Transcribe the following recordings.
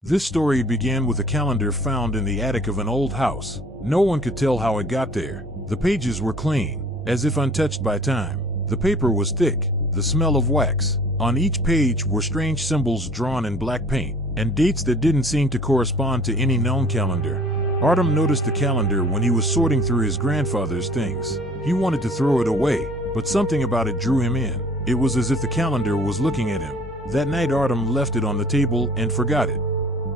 This story began with a calendar found in the attic of an old house. No one could tell how it got there. The pages were clean, as if untouched by time. The paper was thick, the smell of wax. On each page were strange symbols drawn in black paint, and dates that didn't seem to correspond to any known calendar. Artem noticed the calendar when he was sorting through his grandfather's things. He wanted to throw it away, but something about it drew him in. It was as if the calendar was looking at him. That night Artem left it on the table and forgot it.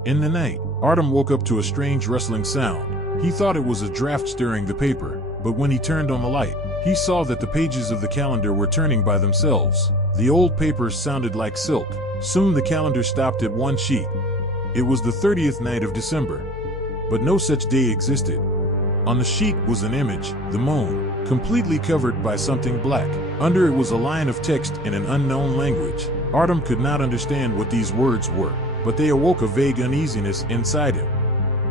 In the night, Artem woke up to a strange rustling sound. He thought it was a draft stirring the paper, but when he turned on the light, he saw that the pages of the calendar were turning by themselves. The old papers sounded like silk. Soon the calendar stopped at one sheet. It was the 30th night of December. But no such day existed. On the sheet was an image, the moon, completely covered by something black. Under it was a line of text in an unknown language. Artem could not understand what these words were, but they awoke a vague uneasiness inside him.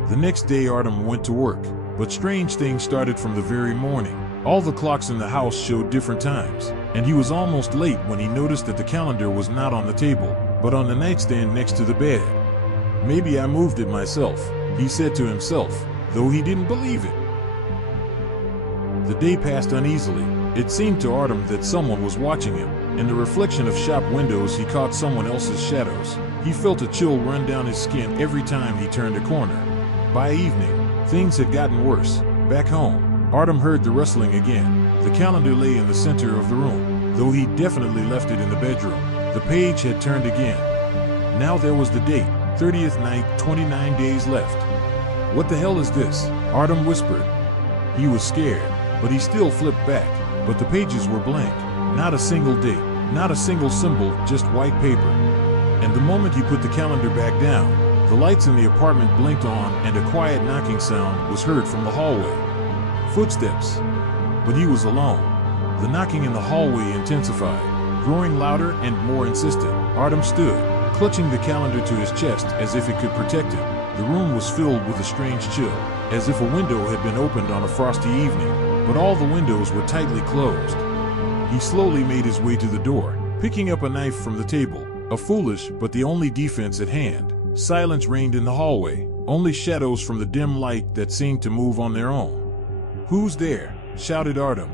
The next day Artem went to work, but strange things started from the very morning. All the clocks in the house showed different times, and he was almost late when he noticed that the calendar was not on the table, but on the nightstand next to the bed. "Maybe I moved it myself," he said to himself, though he didn't believe it. The day passed uneasily. It seemed to Artem that someone was watching him. In the reflection of shop windows he caught someone else's shadows. He felt a chill run down his skin every time he turned a corner. By evening, things had gotten worse. Back home, Artem heard the rustling again. The calendar lay in the center of the room, though he definitely left it in the bedroom. The page had turned again. Now there was the date, 30th night, 29 days left. "What the hell is this?" Artem whispered. He was scared, but he still flipped back. But the pages were blank. Not a single date, not a single symbol, just white paper. And the moment he put the calendar back down, the lights in the apartment blinked on and a quiet knocking sound was heard from the hallway. Footsteps. But he was alone. The knocking in the hallway intensified, growing louder and more insistent. Artem stood, clutching the calendar to his chest as if it could protect him. The room was filled with a strange chill, as if a window had been opened on a frosty evening, but all the windows were tightly closed. He slowly made his way to the door, picking up a knife from the table, a foolish but the only defense at hand. Silence reigned in the hallway, only shadows from the dim light that seemed to move on their own. "Who's there?" shouted Artem.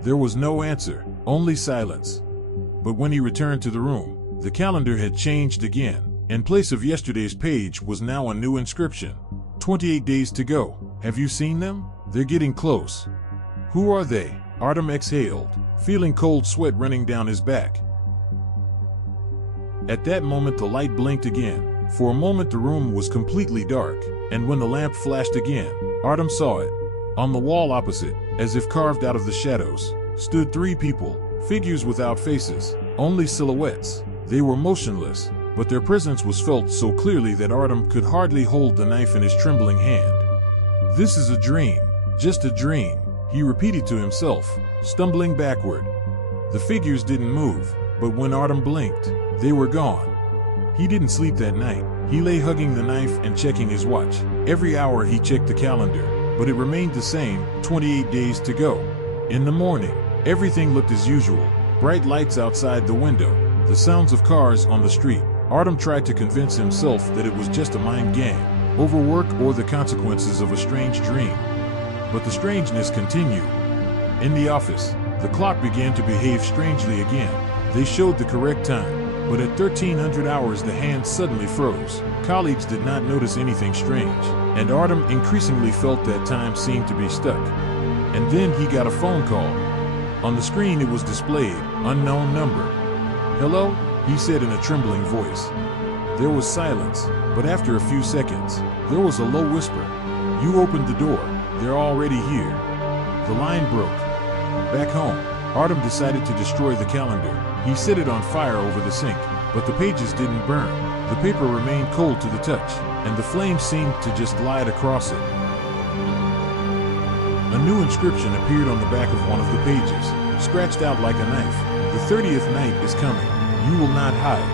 There was no answer, only silence. But when he returned to the room, the calendar had changed again. In place of yesterday's page was now a new inscription. 28 days to go. Have you seen them? They're getting close. Who are they? Artem exhaled, feeling cold sweat running down his back. At that moment the light blinked again. For a moment the room was completely dark, and when the lamp flashed again, Artem saw it. On the wall opposite, as if carved out of the shadows, stood three people, figures without faces, only silhouettes. They were motionless, but their presence was felt so clearly that Artem could hardly hold the knife in his trembling hand. "This is a dream, just a dream," he repeated to himself, stumbling backward. The figures didn't move, but when Artem blinked, they were gone. He didn't sleep that night. He lay hugging the knife and checking his watch. Every hour he checked the calendar, but it remained the same, 28 days to go. In the morning, everything looked as usual. Bright lights outside the window, the sounds of cars on the street. Artem tried to convince himself that it was just a mind game, overwork or the consequences of a strange dream. But the strangeness continued. In the office, the clock began to behave strangely again. They showed the correct time, but at 1300 hours the hands suddenly froze. Colleagues did not notice anything strange, and Artem increasingly felt that time seemed to be stuck. And then he got a phone call. On the screen it was displayed, unknown number. "Hello?" he said in a trembling voice. There was silence, but after a few seconds, there was a low whisper. "You opened the door. They're already here." The line broke. Back home, Artem decided to destroy the calendar. He set it on fire over the sink, but the pages didn't burn. The paper remained cold to the touch, and the flames seemed to just glide across it. A new inscription appeared on the back of one of the pages, scratched out like a knife. "The 30th night is coming. You will not hide."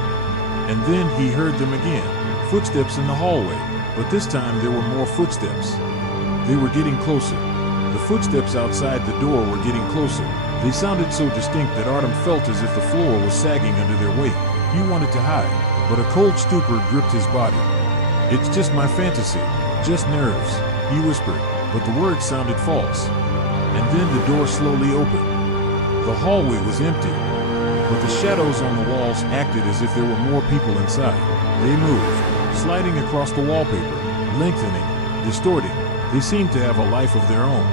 And then he heard them again, footsteps in the hallway, but this time there were more footsteps. They were getting closer. The footsteps outside the door were getting closer. They sounded so distinct that Artem felt as if the floor was sagging under their weight. He wanted to hide, but a cold stupor gripped his body. It's just my fantasy. Just nerves, he whispered, but the words sounded false. And then the door slowly opened. The hallway was empty, but the shadows on the walls acted as if there were more people inside. They moved, sliding across the wallpaper, lengthening, distorting. They seemed to have a life of their own.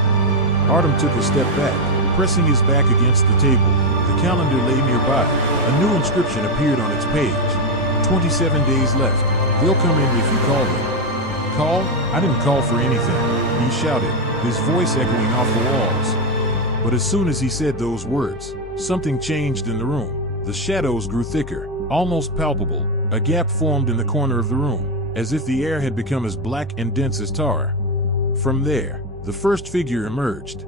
Artem took a step back, pressing his back against the table. The calendar lay nearby. A new inscription appeared on its page. 27 days left. They'll come in if you call them. Call? I didn't call for anything, he shouted, his voice echoing off the walls. But as soon as he said those words, something changed in the room. The shadows grew thicker, almost palpable. A gap formed in the corner of the room, as if the air had become as black and dense as tar. From there, the first figure emerged.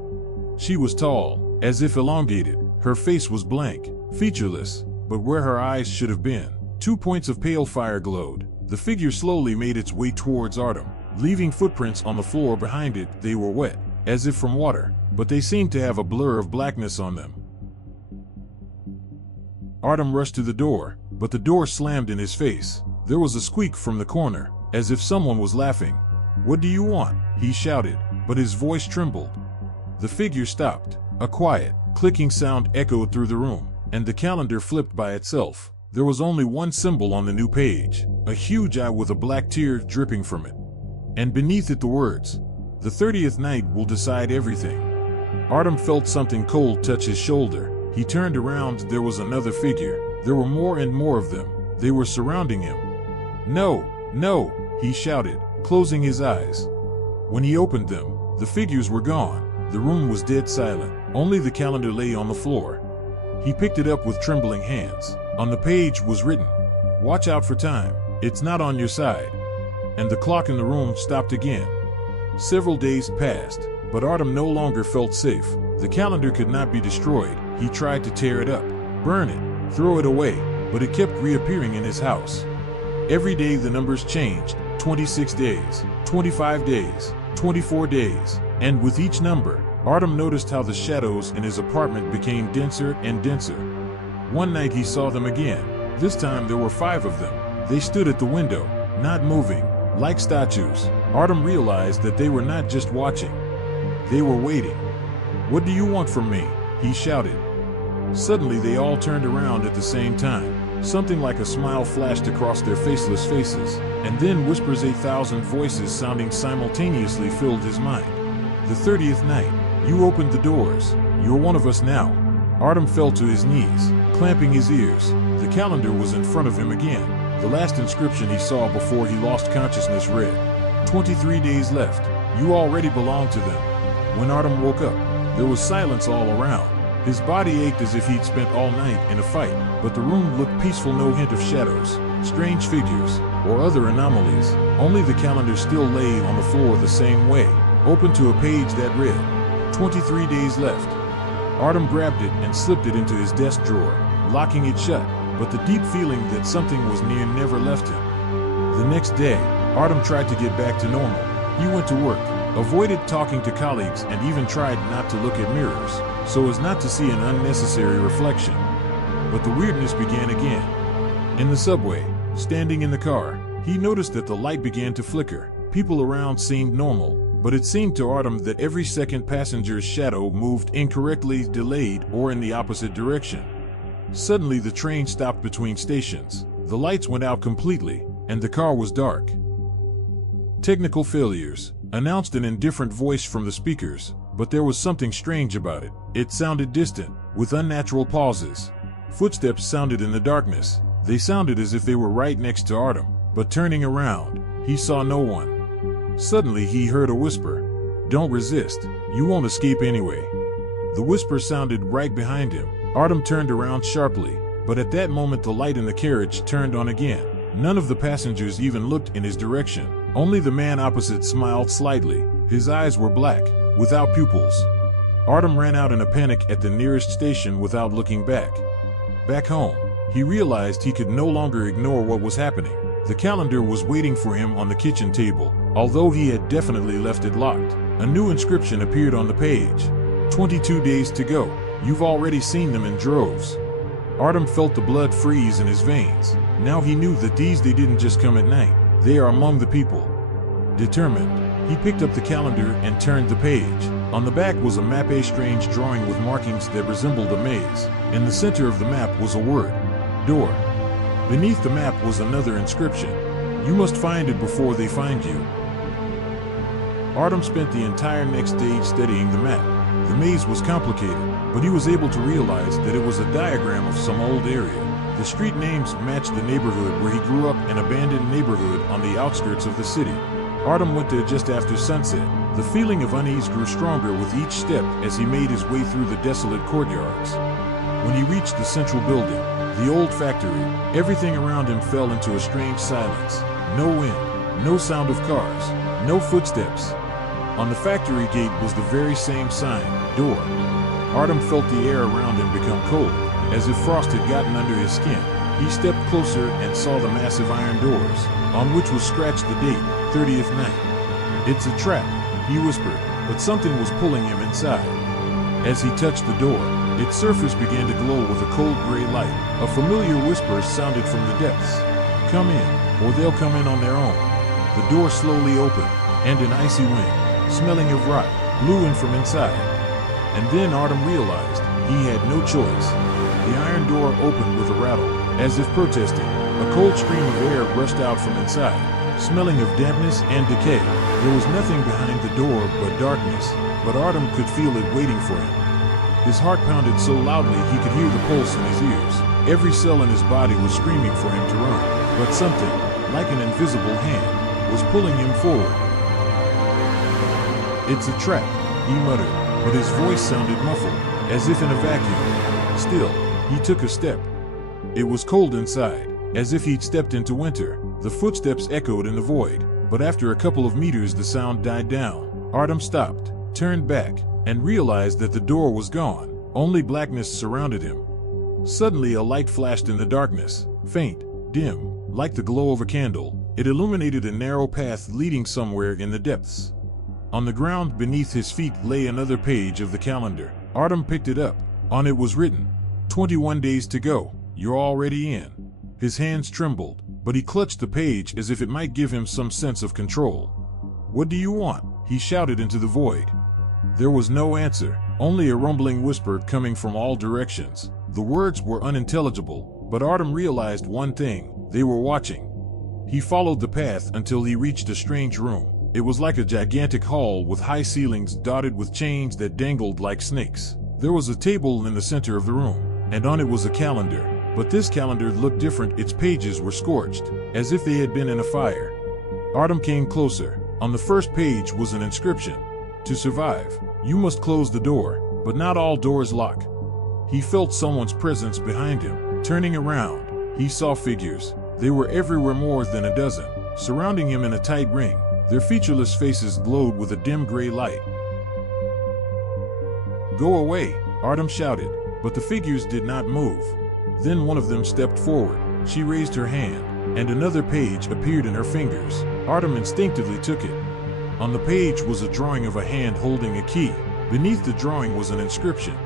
She was tall, as if elongated. Her face was blank, featureless, but where her eyes should have been, 2 points of pale fire glowed. The figure slowly made its way towards Artem, leaving footprints on the floor behind it. They were wet, as if from water, but they seemed to have a blur of blackness on them. Artem rushed to the door, but the door slammed in his face. There was a squeak from the corner, as if someone was laughing. "What do you want?" he shouted, but his voice trembled. The figure stopped. A quiet, clicking sound echoed through the room, and the calendar flipped by itself. There was only one symbol on the new page, a huge eye with a black tear dripping from it. And beneath it the words, "The 30th night will decide everything." Artem felt something cold touch his shoulder. He turned around. There was another figure. There were more and more of them. They were surrounding him. "No, no," he shouted, closing his eyes. When he opened them, the figures were gone. The room was dead silent. Only the calendar lay on the floor. He picked it up with trembling hands. On the page was written, "Watch out for time. It's not on your side." And the clock in the room stopped again. Several days passed, but Artem no longer felt safe. The calendar could not be destroyed. He tried to tear it up, burn it, throw it away, but it kept reappearing in his house. Every day the numbers changed. 26 days, 25 days, 24 days, and with each number, Artem noticed how the shadows in his apartment became denser and denser. One night he saw them again. This time there were 5 of them. They stood at the window, not moving, like statues. Artem realized that they were not just watching. They were waiting. "What do you want from me?" he shouted. Suddenly they all turned around at the same time. Something like a smile flashed across their faceless faces, and then whispers 8,000 voices sounding simultaneously filled his mind. "The 30th night. You opened the doors. You're one of us now." Artem fell to his knees, clamping his ears. The calendar was in front of him again. The last inscription he saw before he lost consciousness read, 23 days left. You already belong to them. When Artem woke up, there was silence all around. His body ached as if he'd spent all night in a fight, but the room looked peaceful, no hint of shadows, strange figures, or other anomalies. Only the calendar still lay on the floor the same way, open to a page that read, 23 days left. Artem grabbed it and slipped it into his desk drawer, locking it shut, but the deep feeling that something was near never left him. The next day, Artem tried to get back to normal. He went to work, avoided talking to colleagues, and even tried not to look at mirrors, so as not to see an unnecessary reflection. But the weirdness began again. In the subway, standing in the car, he noticed that the light began to flicker. People around seemed normal, but it seemed to Artem that every second passenger's shadow moved incorrectly, delayed, or in the opposite direction. Suddenly the train stopped between stations. The lights went out completely, and the car was dark. "Technical failures," announced an indifferent voice from the speakers, but there was something strange about it. It sounded distant, with unnatural pauses. Footsteps sounded in the darkness. They sounded as if they were right next to Artem, but turning around, he saw no one. Suddenly he heard a whisper, "Don't resist, you won't escape anyway." The whisper sounded right behind him. Artem turned around sharply, but at that moment the light in the carriage turned on again. None of the passengers even looked in his direction. Only the man opposite smiled slightly. His eyes were black, without pupils. Artem ran out in a panic at the nearest station without looking back. Back home, he realized he could no longer ignore what was happening. The calendar was waiting for him on the kitchen table, although he had definitely left it locked. A new inscription appeared on the page. 22 days to go. You've already seen them in droves. Artem felt the blood freeze in his veins. Now he knew that they didn't just come at night. They are among the people. Determined, he picked up the calendar and turned the page. On the back was a map, a strange drawing with markings that resembled a maze. In the center of the map was a word, door. Beneath the map was another inscription. You must find it before they find you. Artem spent the entire next day studying the map. The maze was complicated, but he was able to realize that it was a diagram of some old area. The street names matched the neighborhood where he grew up, an abandoned neighborhood on the outskirts of the city. Artem went there just after sunset. The feeling of unease grew stronger with each step as he made his way through the desolate courtyards. When he reached the central building, the old factory, everything around him fell into a strange silence. No wind, no sound of cars, no footsteps. On the factory gate was the very same sign, door. Artem felt the air around him become cold, as if frost had gotten under his skin. He stepped closer and saw the massive iron doors, on which was scratched the date, 30th night. It's a trap, he whispered, but something was pulling him inside. As he touched the door, its surface began to glow with a cold gray light. A familiar whisper sounded from the depths. Come in, or they'll come in on their own. The door slowly opened, and an icy wind, smelling of rot, blew in from inside. And then Artem realized he had no choice. The iron door opened with a rattle, as if protesting. A cold stream of air rushed out from inside, smelling of dampness and decay. There was nothing behind the door but darkness, but Artem could feel it waiting for him. His heart pounded so loudly he could hear the pulse in his ears. Every cell in his body was screaming for him to run, but something, like an invisible hand, was pulling him forward. It's a trap, he muttered, but his voice sounded muffled, as if in a vacuum. Still, he took a step. It was cold inside, as if he'd stepped into winter. The footsteps echoed in the void, but after a couple of meters the sound died down. Artem stopped, turned back, and realized that the door was gone. Only blackness surrounded him. Suddenly a light flashed in the darkness, faint, dim, like the glow of a candle. It illuminated a narrow path leading somewhere in the depths. On the ground beneath his feet lay another page of the calendar. Artem picked it up. On it was written, 21 days to go, you're already in. His hands trembled, but he clutched the page as if it might give him some sense of control. What do you want? He shouted into the void. There was no answer, only a rumbling whisper coming from all directions. The words were unintelligible, but Artem realized one thing, they were watching. He followed the path until he reached a strange room. It was like a gigantic hall with high ceilings dotted with chains that dangled like snakes. There was a table in the center of the room, and on it was a calendar. But this calendar looked different. Its pages were scorched, as if they had been in a fire. Artem came closer. On the first page was an inscription. To survive, you must close the door, but not all doors lock. He felt someone's presence behind him. Turning around, he saw figures. They were everywhere, more than a dozen, surrounding him in a tight ring. Their featureless faces glowed with a dim gray light. Go away, Artem shouted, but the figures did not move. Then one of them stepped forward. She raised her hand, and another page appeared in her fingers. Artem instinctively took it. On the page was a drawing of a hand holding a key. Beneath the drawing was an inscription.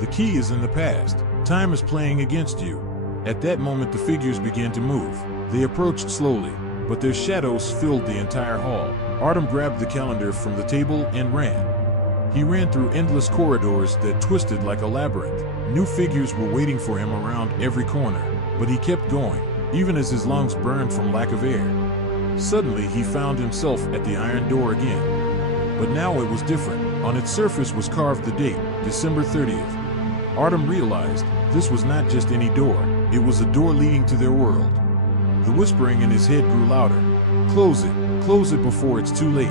The key is in the past. Time is playing against you. At that moment the figures began to move. They approached slowly, but their shadows filled the entire hall. Artem grabbed the calendar from the table and ran. He ran through endless corridors that twisted like a labyrinth. New figures were waiting for him around every corner, but he kept going, even as his lungs burned from lack of air. Suddenly he found himself at the iron door again. But now it was different. On its surface was carved the date, December 30th. Artem realized this was not just any door, it was a door leading to their world. The whispering in his head grew louder. Close it before it's too late.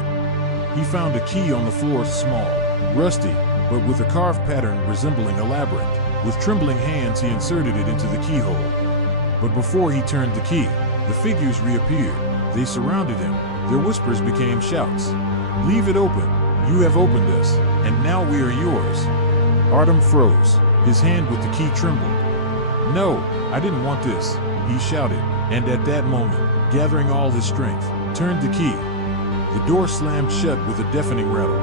He found a key on the floor, small, rusty, but with a carved pattern resembling a labyrinth. With trembling hands he inserted it into the keyhole. But before he turned the key, the figures reappeared. They surrounded him. Their whispers became shouts. Leave it open. You have opened us, and now we are yours. Artem froze. His hand with the key trembled. No, I didn't want this, he shouted, and at that moment, gathering all his strength, turned the key. The door slammed shut with a deafening rattle.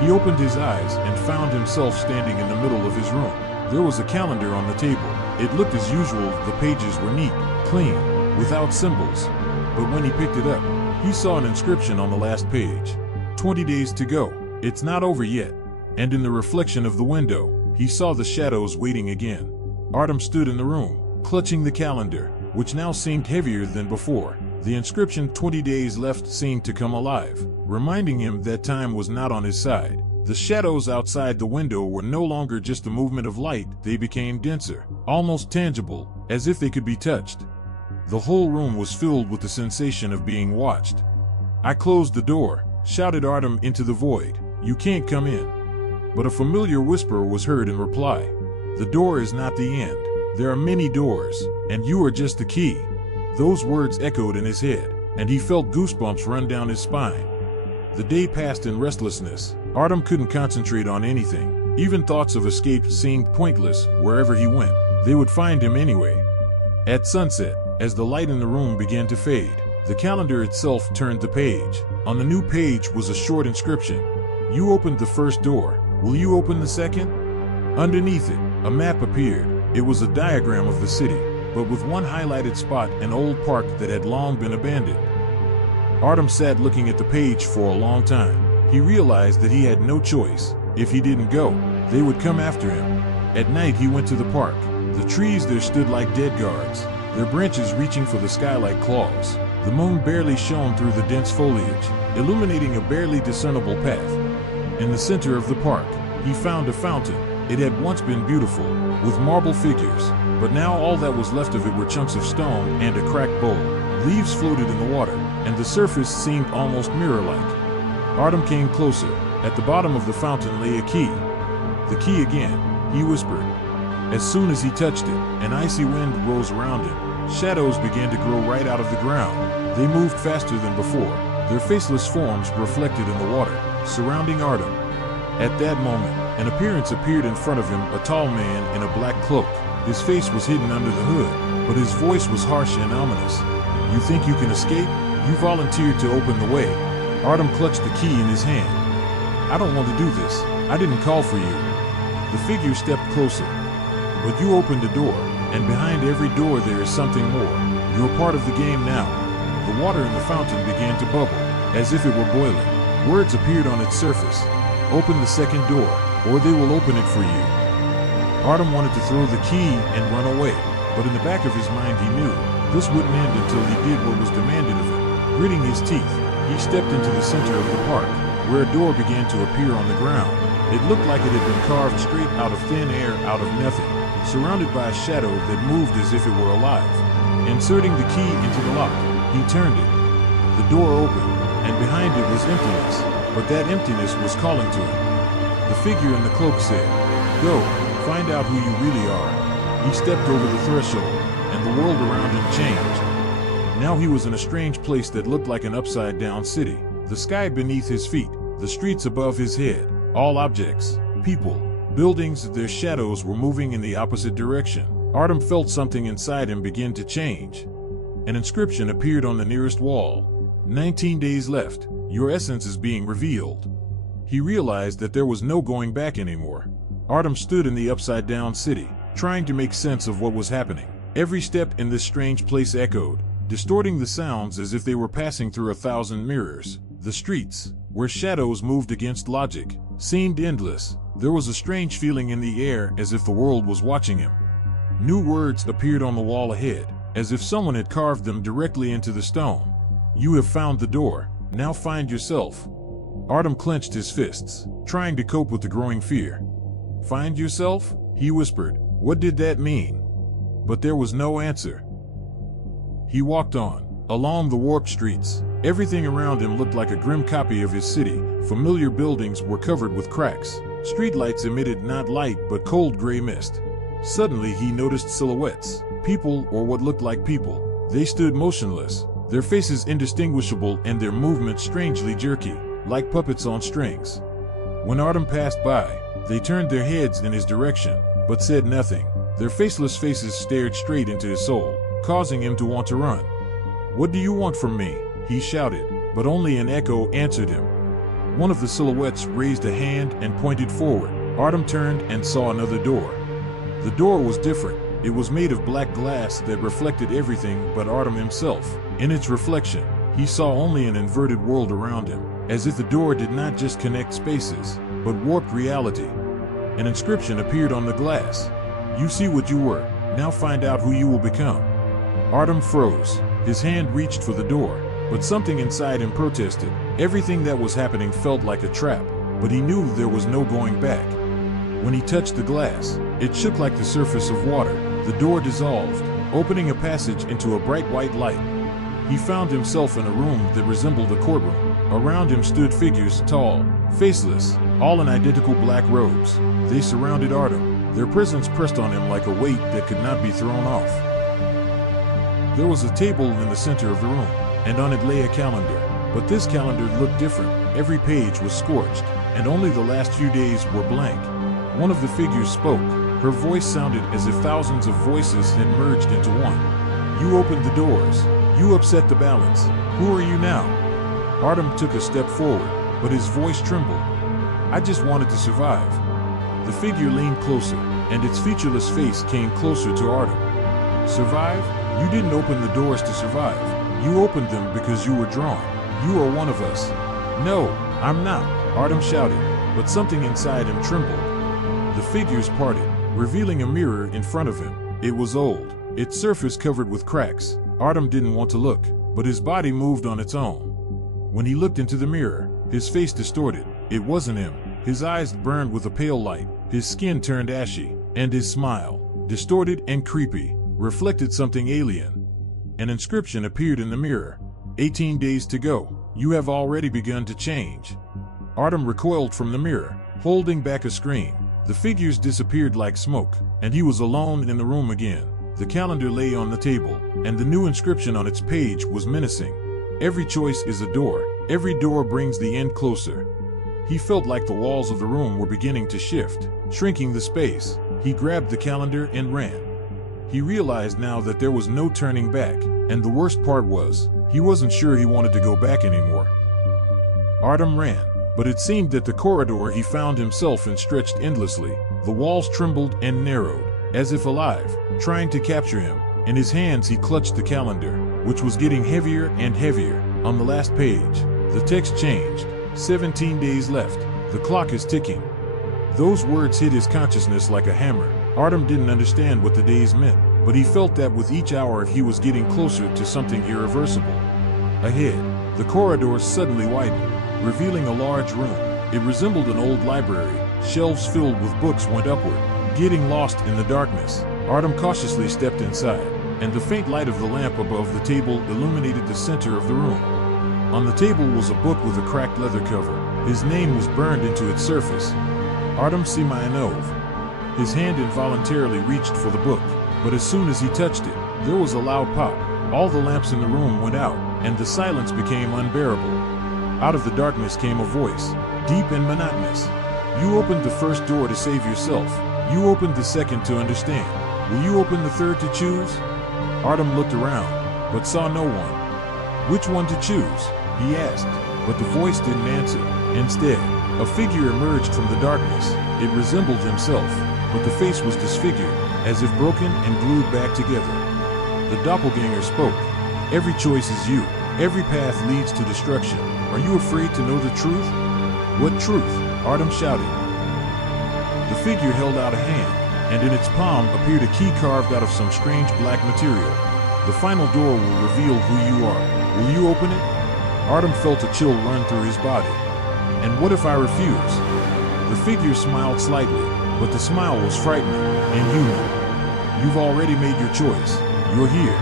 He opened his eyes and found himself standing in the middle of his room. There was a calendar on the table. It looked as usual. The pages were neat, clean, without symbols. but when he picked it up, he saw an inscription on the last page. 20 days to go. It's not over yet. And in the reflection of the window, he saw the shadows waiting again. Artem stood in the room, clutching the calendar, which now seemed heavier than before. The inscription 20 days left seemed to come alive, reminding him that time was not on his side. The shadows outside the window were no longer just a movement of light, they became denser, almost tangible, as if they could be touched. The whole room was filled with the sensation of being watched. "I closed the door," shouted Artem into the void. "You can't come in." But a familiar whisper was heard in reply. "The door is not the end. There are many doors, and you are just the key." Those words echoed in his head, and he felt goosebumps run down his spine. The day passed in restlessness. Artem couldn't concentrate on anything. Even thoughts of escape seemed pointless. Wherever he went, they would find him anyway. At sunset, as the light in the room began to fade, the calendar itself turned the page. On the new page was a short inscription. "You opened the first door. Will you open the second?" Underneath it, a map appeared. It was a diagram of the city, but with one highlighted spot, an old park that had long been abandoned. Artem sat looking at the page for a long time. He realized that he had no choice. If he didn't go, they would come after him. At night he went to the park. The trees there stood like dead guards, their branches reaching for the sky like claws. The moon barely shone through the dense foliage, illuminating a barely discernible path. In the center of the park, he found a fountain. It had once been beautiful, with marble figures, but now all that was left of it were chunks of stone and a cracked bowl. Leaves floated in the water, and the surface seemed almost mirror-like. Artem came closer. At the bottom of the fountain lay a key. "The key again," he whispered. As soon as he touched it, an icy wind rose around him. Shadows began to grow right out of the ground. They moved faster than before, their faceless forms reflected in the water, surrounding Artem. At that moment, an appearance appeared in front of him, a tall man in a black cloak. His face was hidden under the hood, but his voice was harsh and ominous. "You think you can escape? You volunteered to open the way." Artem clutched the key in his hand. "I don't want to do this. I didn't call for you." The figure stepped closer. "But you opened a door, and behind every door there is something more. You're part of the game now." The water in the fountain began to bubble, as if it were boiling. Words appeared on its surface. "Open the second door, or they will open it for you." Artem wanted to throw the key and run away, but in the back of his mind he knew this wouldn't end until he did what was demanded of him. Gritting his teeth, he stepped into the center of the park, where a door began to appear on the ground. It looked like it had been carved straight out of thin air, out of nothing, surrounded by a shadow that moved as if it were alive. Inserting the key into the lock, he turned it. The door opened, and behind it was emptiness, but that emptiness was calling to him. The figure in the cloak said, "Go, find out who you really are." He stepped over the threshold, and the world around him changed. Now he was in a strange place that looked like an upside-down city. The sky beneath his feet, the streets above his head, all objects, people, buildings, their shadows were moving in the opposite direction. Artem felt something inside him begin to change. An inscription appeared on the nearest wall. 19 days left. Your essence is being revealed. He realized that there was no going back anymore. Artem stood in the upside-down city, trying to make sense of what was happening. Every step in this strange place echoed, distorting the sounds as if they were passing through 1,000 mirrors. The streets, where shadows moved against logic, seemed endless. There was a strange feeling in the air as if the world was watching him. New words appeared on the wall ahead, as if someone had carved them directly into the stone. "You have found the door. Now find yourself." Artem clenched his fists, trying to cope with the growing fear. "Find yourself?" he whispered. What did that mean? But there was no answer. He walked on, along the warped streets. Everything around him looked like a grim copy of his city. Familiar buildings were covered with cracks. Streetlights emitted not light but cold gray mist. Suddenly he noticed silhouettes. People, or what looked like people. They stood motionless, their faces indistinguishable and their movements strangely jerky, like puppets on strings. When Artem passed by, they turned their heads in his direction, but said nothing. Their faceless faces stared straight into his soul, causing him to want to run. "What do you want from me?" he shouted, but only an echo answered him. One of the silhouettes raised a hand and pointed forward. Artem turned and saw another door. The door was different. It was made of black glass that reflected everything but Artem himself. In its reflection, he saw only an inverted world around him, as if the door did not just connect spaces, but warped reality. An inscription appeared on the glass. "You see what you were, now find out who you will become." Artem froze. His hand reached for the door, but something inside him protested. Everything that was happening felt like a trap, but he knew there was no going back. When he touched the glass, it shook like the surface of water. The door dissolved, opening a passage into a bright white light. He found himself in a room that resembled a courtroom. Around him stood figures, tall, faceless, all in identical black robes. They surrounded Artem, their presence pressed on him like a weight that could not be thrown off. There was a table in the center of the room, and on it lay a calendar. But this calendar looked different. Every page was scorched, and only the last few days were blank. One of the figures spoke. Her voice sounded as if thousands of voices had merged into one. "You opened the doors. You upset the balance. Who are you now?" Artem took a step forward, but his voice trembled. "I just wanted to survive." The figure leaned closer, and its featureless face came closer to Artem. "Survive? You didn't open the doors to survive. You opened them because you were drawn. You are one of us." "No, I'm not," Artem shouted, but something inside him trembled. The figures parted, revealing a mirror in front of him. It was old, its surface covered with cracks. Artem didn't want to look, but his body moved on its own. When he looked into the mirror, his face distorted. It wasn't him. His eyes burned with a pale light, his skin turned ashy, and his smile, distorted and creepy, reflected something alien. An inscription appeared in the mirror. 18 days to go. You have already begun to change." Artem recoiled from the mirror, holding back a scream. The figures disappeared like smoke, and he was alone in the room again. The calendar lay on the table, and the new inscription on its page was menacing. "Every choice is a door. Every door brings the end closer." He felt like the walls of the room were beginning to shift, shrinking the space. He grabbed the calendar and ran. He realized now that there was no turning back, and the worst part was, he wasn't sure he wanted to go back anymore. Artem ran, but it seemed that the corridor he found himself in stretched endlessly. The walls trembled and narrowed, as if alive, trying to capture him. In his hands he clutched the calendar, which was getting heavier and heavier. On the last page, the text changed. 17 days left. The clock is ticking. Those words hit his consciousness like a hammer. Artem didn't understand what the days meant, but he felt that with each hour he was getting closer to something irreversible. Ahead, the corridors suddenly widened, revealing a large room. It resembled an old library. Shelves filled with books went upward. Getting lost in the darkness, Artem cautiously stepped inside, and the faint light of the lamp above the table illuminated the center of the room. On the table was a book with a cracked leather cover. His name was burned into its surface. Artem Semyonov. His hand involuntarily reached for the book, but as soon as he touched it, there was a loud pop. All the lamps in the room went out, and the silence became unbearable. Out of the darkness came a voice, deep and monotonous. "You opened the first door to save yourself. You opened the second to understand. Will you open the third to choose?" Artem looked around, but saw no one. "Which one to choose?" he asked, but the voice didn't answer. Instead, a figure emerged from the darkness. It resembled himself, but the face was disfigured, as if broken and glued back together. The doppelganger spoke. "Every choice is you. Every path leads to destruction. Are you afraid to know the truth?" "What truth?" Artem shouted. The figure held out a hand, and in its palm appeared a key carved out of some strange black material. "The final door will reveal who you are. Will you open it?" Artem felt a chill run through his body. "And what if I refuse?" The figure smiled slightly, but the smile was frightening and human. "You've already made your choice. You're here."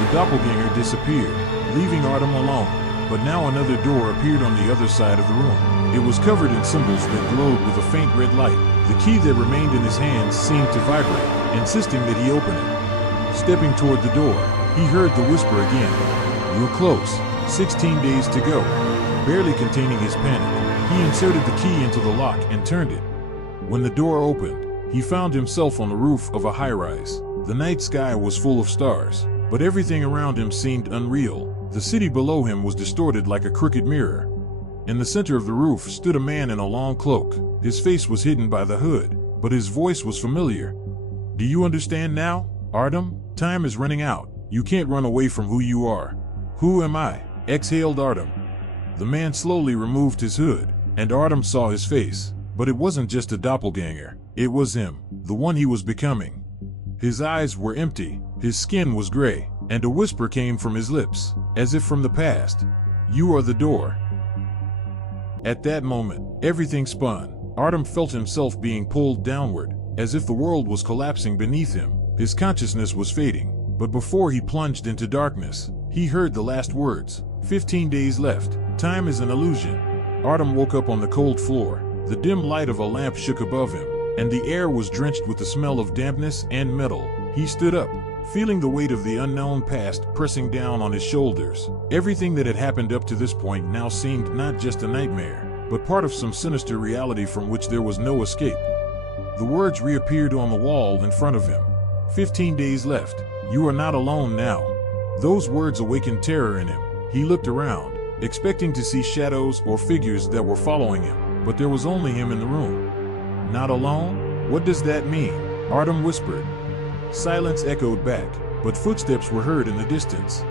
The doppelganger disappeared, leaving Artem alone, but now another door appeared on the other side of the room. It was covered in symbols that glowed with a faint red light. The key that remained in his hands seemed to vibrate, insisting that he open it. Stepping toward the door, he heard the whisper again. "You're close. 16 days to go." Barely containing his panic, he inserted the key into the lock and turned it. When the door opened, he found himself on the roof of a high-rise. The night sky was full of stars, but everything around him seemed unreal. The city below him was distorted like a crooked mirror. In the center of the roof stood a man in a long cloak. His face was hidden by the hood, but his voice was familiar. "Do you understand now, Artem? Time is running out. You can't run away from who you are." Who am I? Exhaled Artem. The man slowly removed his hood, and Artem saw his face. But it wasn't just a doppelganger. It was him, the one he was becoming. His eyes were empty, his skin was gray, and a whisper came from his lips, as if from the past. You are the door. At that moment, everything spun. Artem felt himself being pulled downward, as if the world was collapsing beneath him. His consciousness was fading, but before he plunged into darkness, he heard the last words. 15 days left. Time is an illusion. Artem woke up on the cold floor. The dim light of a lamp shook above him, and the air was drenched with the smell of dampness and metal. He stood up, feeling the weight of the unknown past pressing down on his shoulders. Everything that had happened up to this point now seemed not just a nightmare, but part of some sinister reality from which there was no escape. The words reappeared on the wall in front of him. 15 days left. You are not alone now. Those words awakened terror in him. He looked around, expecting to see shadows or figures that were following him, but there was only him in the room. Not alone? What does that mean? Artem whispered. Silence echoed back, but footsteps were heard in the distance.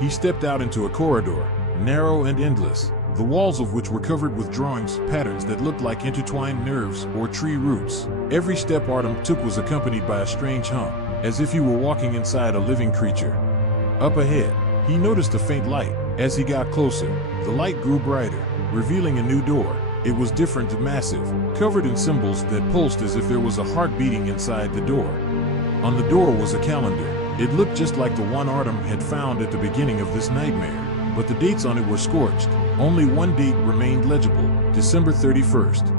He stepped out into a corridor, narrow and endless, the walls of which were covered with drawings, patterns that looked like intertwined nerves or tree roots. Every step Artem took was accompanied by a strange hum, as if he were walking inside a living creature. Up ahead, he noticed a faint light. As he got closer, the light grew brighter, revealing a new door. It was different and massive, covered in symbols that pulsed as if there was a heart beating inside the door. On the door was a calendar. It looked just like the one Artem had found at the beginning of this nightmare, but the dates on it were scorched. Only one date remained legible, December 31st.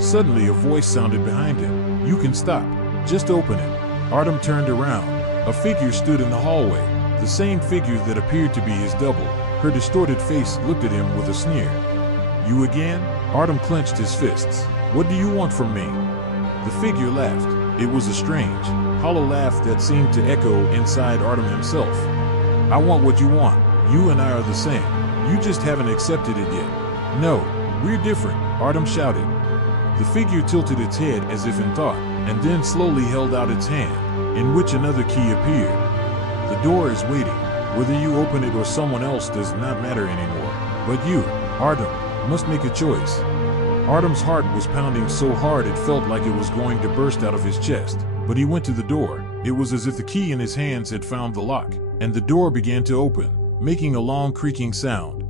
Suddenly a voice sounded behind him. You can stop. Just open it. Artem turned around. A figure stood in the hallway, the same figure that appeared to be his double. Her distorted face looked at him with a sneer. You again? Artem clenched his fists. What do you want from me? The figure laughed. It was a strange, hollow laugh that seemed to echo inside Artem himself. I want what you want. You and I are the same. You just haven't accepted it yet. No, we're different, Artem shouted. The figure tilted its head as if in thought, and then slowly held out its hand, in which another key appeared. The door is waiting. Whether you open it or someone else does not matter anymore. But you, Artem, must make a choice. Artem's heart was pounding so hard it felt like it was going to burst out of his chest, but he went to the door. It was as if the key in his hands had found the lock, and the door began to open, making a long creaking sound.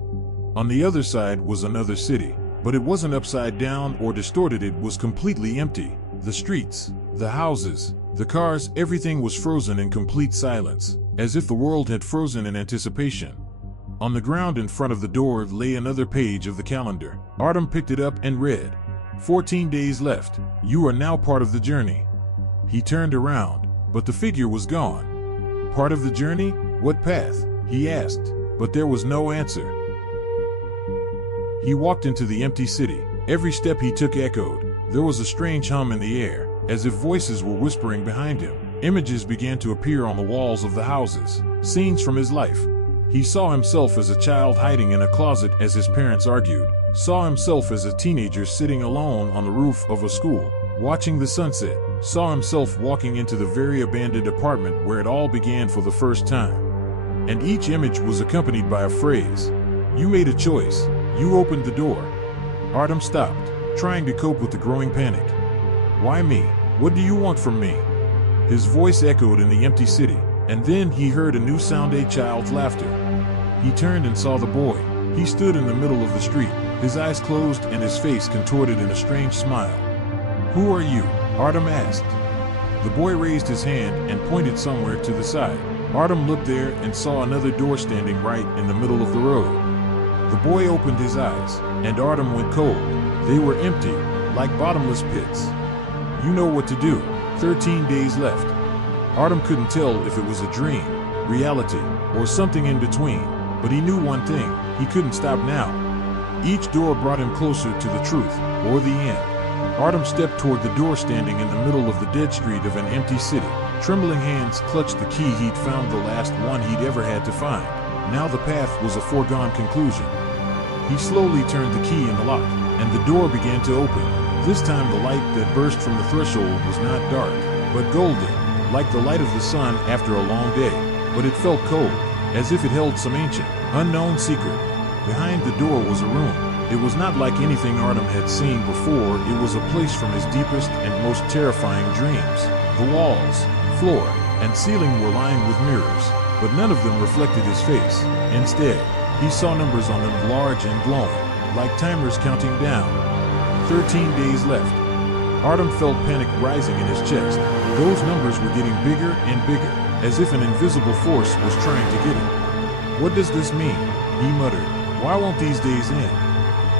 On the other side was another city, but it wasn't upside down or distorted. It was completely empty. The streets, the houses, the cars, everything was frozen in complete silence, as if the world had frozen in anticipation. On the ground in front of the door lay another page of the calendar. Artem picked it up and read, 14 days left. You are now part of the journey. He turned around, but the figure was gone. Part of the journey? What path? He asked, but there was no answer. He walked into the empty city. Every step he took echoed. There was a strange hum in the air, as if voices were whispering behind him. Images began to appear on the walls of the houses, scenes from his life. He saw himself as a child hiding in a closet as his parents argued, saw himself as a teenager sitting alone on the roof of a school, watching the sunset, saw himself walking into the very abandoned apartment where it all began for the first time. And each image was accompanied by a phrase. You made a choice. You opened the door. Artem stopped, trying to cope with the growing panic. Why me? What do you want from me? His voice echoed in the empty city, and then he heard a new sound, a child's laughter. He turned and saw the boy. He stood in the middle of the street, his eyes closed and his face contorted in a strange smile. Who are you? Artem asked. The boy raised his hand and pointed somewhere to the side. Artem looked there and saw another door standing right in the middle of the road. The boy opened his eyes, and Artem went cold. They were empty, like bottomless pits. You know what to do. 13 days left. Artem couldn't tell if it was a dream, reality, or something in between, but he knew one thing: he couldn't stop now. Each door brought him closer to the truth, or the end. Artem stepped toward the door standing in the middle of the dead street of an empty city. Trembling hands clutched the key. He'd found the last one he'd ever had to find. Now the path was a foregone conclusion. He slowly turned the key in the lock, and the door began to open. This time the light that burst from the threshold was not dark, but golden, like the light of the sun after a long day. But it felt cold. as if it held some ancient, unknown secret. Behind the door was a room. It was not like anything Artem had seen before. It was a place from his deepest and most terrifying dreams. The walls, floor, and ceiling were lined with mirrors, but none of them reflected his face. Instead, he saw numbers on them, large and glowing, like timers counting down. 13 days left. Artem felt panic rising in his chest. Those numbers were getting bigger and bigger, as if an invisible force was trying to get him. "What does this mean?" he muttered. "Why won't these days end?"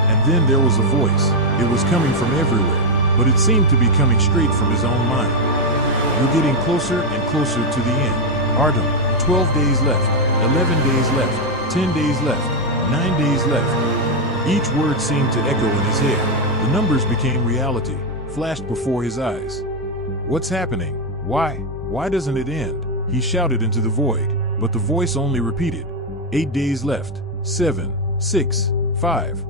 And then there was a voice. It was coming from everywhere, but it seemed to be coming straight from his own mind. "You're getting closer and closer to the end. Artem, 12 days left, 11 days left, 10 days left, 9 days left." Each word seemed to echo in his head. The numbers became reality, flashed before his eyes. "What's happening? Why doesn't it end?" He shouted into the void, but the voice only repeated, 8 days left, 7, 6, 5.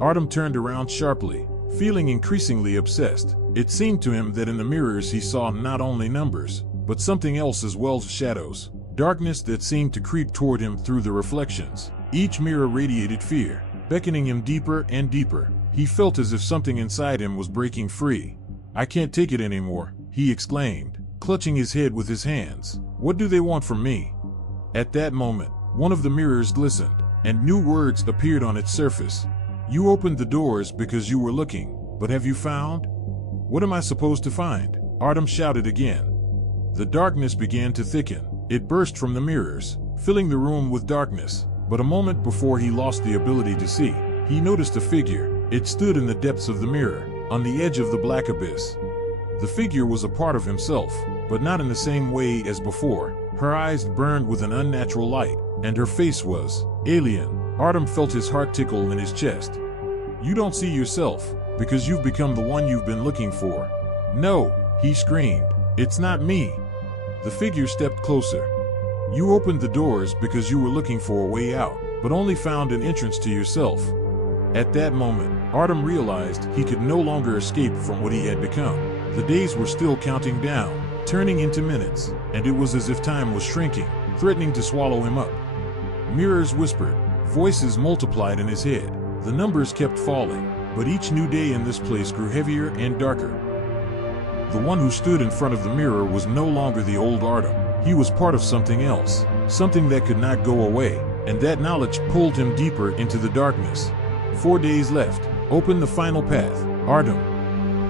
Artem turned around sharply, feeling increasingly obsessed. It seemed to him that in the mirrors he saw not only numbers, but something else as well, shadows, darkness that seemed to creep toward him through the reflections. Each mirror radiated fear, beckoning him deeper and deeper. He felt as if something inside him was breaking free. "I can't take it anymore," he exclaimed, clutching his head with his hands. "What do they want from me?" At that moment, one of the mirrors glistened, and new words appeared on its surface. "You opened the doors because you were looking, but have you found?" "What am I supposed to find?" Artem shouted again. The darkness began to thicken. It burst from the mirrors, filling the room with darkness. But a moment before he lost the ability to see, he noticed a figure. It stood in the depths of the mirror, on the edge of the black abyss. The figure was a part of himself, but not in the same way as before. Her eyes burned with an unnatural light, and her face was alien. Artem felt his heart tickle in his chest. "You don't see yourself, because you've become the one you've been looking for." "No," he screamed. "It's not me." The figure stepped closer. "You opened the doors because you were looking for a way out, but only found an entrance to yourself." At that moment, Artem realized he could no longer escape from what he had become. The days were still counting down, turning into minutes, and it was as if time was shrinking, threatening to swallow him up. Mirrors whispered, voices multiplied in his head. The numbers kept falling, but each new day in this place grew heavier and darker. The one who stood in front of the mirror was no longer the old Artem. He was part of something else, something that could not go away, and that knowledge pulled him deeper into the darkness. 4 days left. Open the final path. Artem.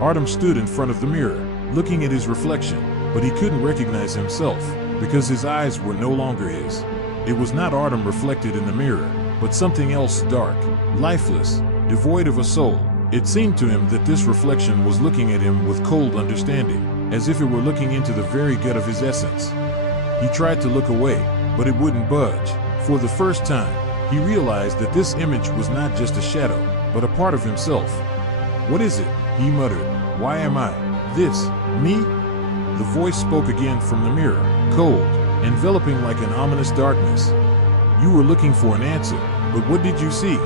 Artem stood in front of the mirror, looking at his reflection, but he couldn't recognize himself, because his eyes were no longer his. It was not Artem reflected in the mirror, but something else dark, lifeless, devoid of a soul. It seemed to him that this reflection was looking at him with cold understanding, as if it were looking into the very gut of his essence. He tried to look away, but it wouldn't budge. For the first time, he realized that this image was not just a shadow, but a part of himself. "What is it?" he muttered. "Why am I this? Me?" The voice spoke again from the mirror, cold, enveloping like an ominous darkness. "You were looking for an answer, but what did you see?"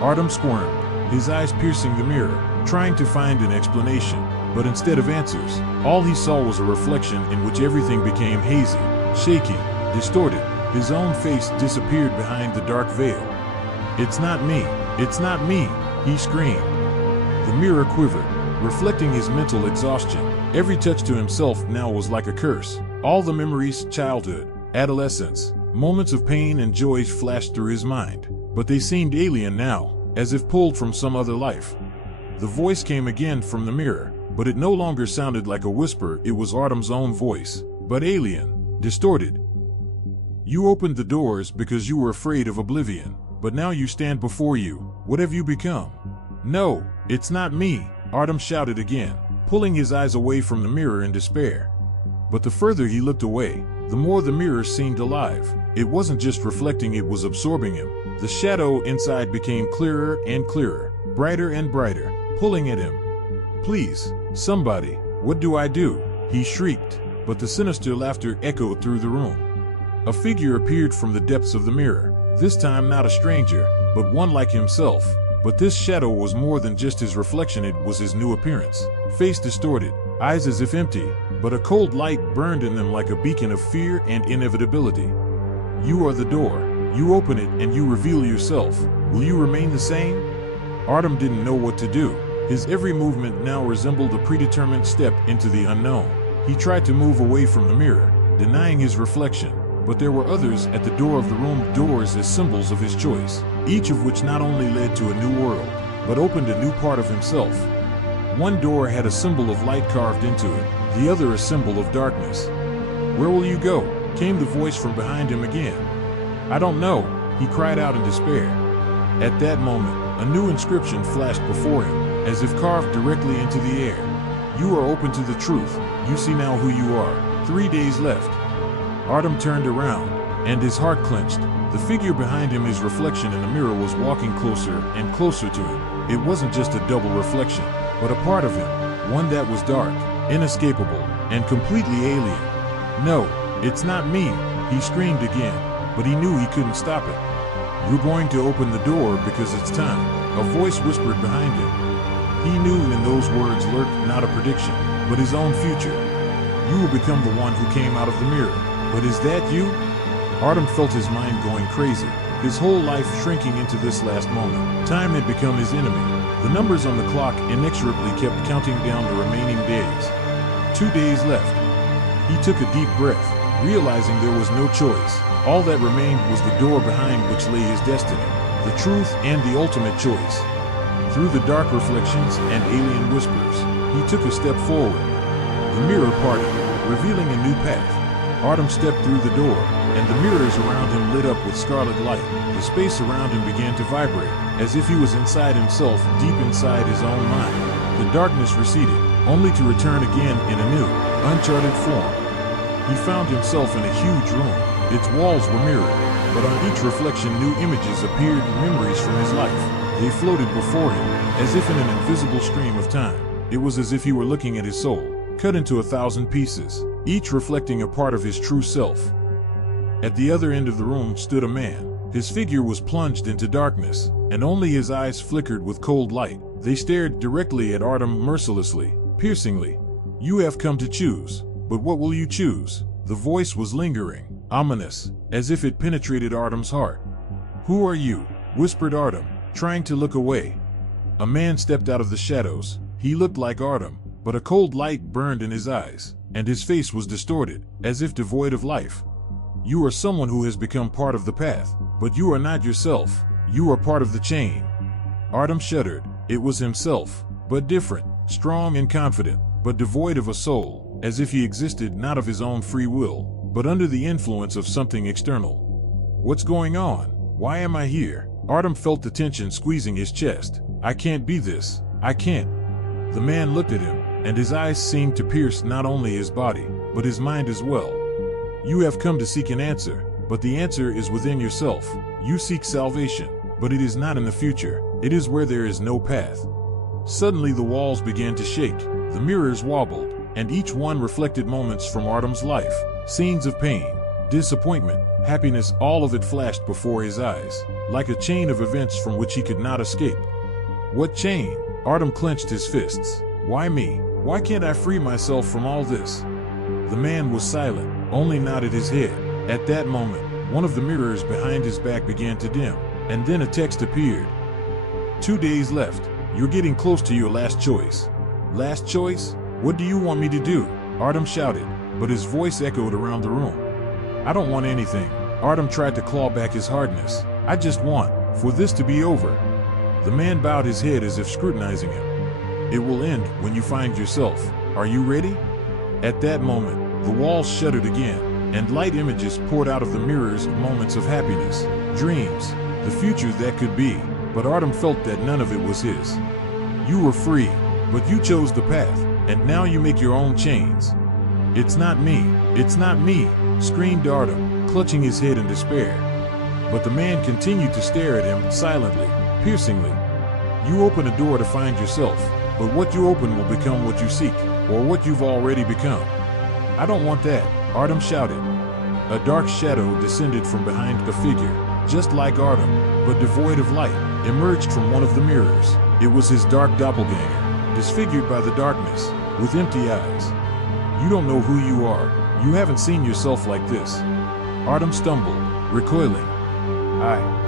Artem squirmed, his eyes piercing the mirror, trying to find an explanation. But instead of answers, all he saw was a reflection in which everything became hazy, shaky, distorted. His own face disappeared behind the dark veil. "It's not me! It's not me!" he screamed. The mirror quivered, reflecting his mental exhaustion. Every touch to himself now was like a curse. All the memories, childhood, adolescence, moments of pain and joy flashed through his mind, but they seemed alien now, as if pulled from some other life. The voice came again from the mirror, but it no longer sounded like a whisper. It was Artem's own voice, but alien, distorted. "You opened the doors because you were afraid of oblivion, but now you stand before you. What have you become?" "No, it's not me," Artem shouted again, pulling his eyes away from the mirror in despair. But the further he looked away, the more the mirror seemed alive. It wasn't just reflecting, it was absorbing him. The shadow inside became clearer and clearer, brighter and brighter, pulling at him. "Please, somebody, what do I do?" he shrieked, but the sinister laughter echoed through the room. A figure appeared from the depths of the mirror, this time not a stranger, but one like himself. But this shadow was more than just his reflection, it was his new appearance. Face distorted, eyes as if empty, but a cold light burned in them like a beacon of fear and inevitability. You are the door. You open it and you reveal yourself. Will you remain the same? Artem didn't know what to do. His every movement now resembled a predetermined step into the unknown. He tried to move away from the mirror, denying his reflection, but there were others at the door of the room, doors as symbols of his choice, each of which not only led to a new world, but opened a new part of himself. One door had a symbol of light carved into it, the other a symbol of darkness. "Where will you go?" came the voice from behind him again. "I don't know," he cried out in despair. At that moment, a new inscription flashed before him, as if carved directly into the air. "You are open to the truth. You see now who you are. 3 days left." Artem turned around, and his heart clenched. The figure behind him, his reflection in the mirror, was walking closer and closer to him. It wasn't just a double reflection, but a part of him, one that was dark, inescapable, and completely alien. "No, it's not me," he screamed again, but he knew he couldn't stop it. "You're going to open the door because it's time," a voice whispered behind him. He knew in those words lurked not a prediction, but his own future. "You will become the one who came out of the mirror. But is that you?" Artem felt his mind going crazy, his whole life shrinking into this last moment. Time had become his enemy. The numbers on the clock inexorably kept counting down the remaining days. 2 days left. He took a deep breath, realizing there was no choice. All that remained was the door behind which lay his destiny, the truth and the ultimate choice. Through the dark reflections and alien whispers, he took a step forward. The mirror parted, revealing a new path. Artem stepped through the door, and the mirrors around him lit up with scarlet light. The space around him began to vibrate, as if he was inside himself, deep inside his own mind. The darkness receded, only to return again in a new, uncharted form. He found himself in a huge room. Its walls were mirrored, but on each reflection new images appeared, memories from his life. They floated before him, as if in an invisible stream of time. It was as if he were looking at his soul, cut into 1,000 pieces, each reflecting a part of his true self. At the other end of the room stood a man. His figure was plunged into darkness, and only his eyes flickered with cold light. They stared directly at Artem mercilessly, piercingly. "You have come to choose, but what will you choose?" The voice was lingering, ominous, as if it penetrated Artem's heart. "Who are you?" whispered Artem, trying to look away. A man stepped out of the shadows. He looked like Artem, but a cold light burned in his eyes, and his face was distorted, as if devoid of life. "You are someone who has become part of the path, but you are not yourself. You are part of the chain." Artem shuddered. It was himself, but different, strong and confident, but devoid of a soul, as if he existed not of his own free will, but under the influence of something external. "What's going on? Why am I here?" Artem felt the tension squeezing his chest. "I can't be this. I can't." The man looked at him, and his eyes seemed to pierce not only his body, but his mind as well. "You have come to seek an answer, but the answer is within yourself. You seek salvation, but it is not in the future. It is where there is no path." Suddenly the walls began to shake, the mirrors wobbled, and each one reflected moments from Artem's life, scenes of pain, disappointment, happiness, all of it flashed before his eyes, like a chain of events from which he could not escape. "What chain?" Artem clenched his fists. "Why me? Why can't I free myself from all this?" The man was silent, only nodded his head. At that moment, one of the mirrors behind his back began to dim, and then a text appeared. 2 days left. You're getting close to your last choice." "Last choice? What do you want me to do?" Artem shouted, but his voice echoed around the room. "I don't want anything." Artem tried to claw back his hardness. "I just want for this to be over." The man bowed his head as if scrutinizing him. "It will end when you find yourself. Are you ready?" At that moment, the walls shuddered again, and light images poured out of the mirrors, moments of happiness, dreams, the future that could be, but Artem felt that none of it was his. "You were free, but you chose the path, and now you make your own chains." "It's not me, it's not me," screamed Artem, clutching his head in despair. But the man continued to stare at him, silently, piercingly. "You open a door to find yourself, but what you open will become what you seek, or what you've already become." "I don't want that," Artem shouted. A dark shadow descended from behind the figure, just like Artem, but devoid of light, emerged from one of the mirrors. It was his dark doppelganger, disfigured by the darkness, with empty eyes. "You don't know who you are. You haven't seen yourself like this." Artem stumbled. recoiling.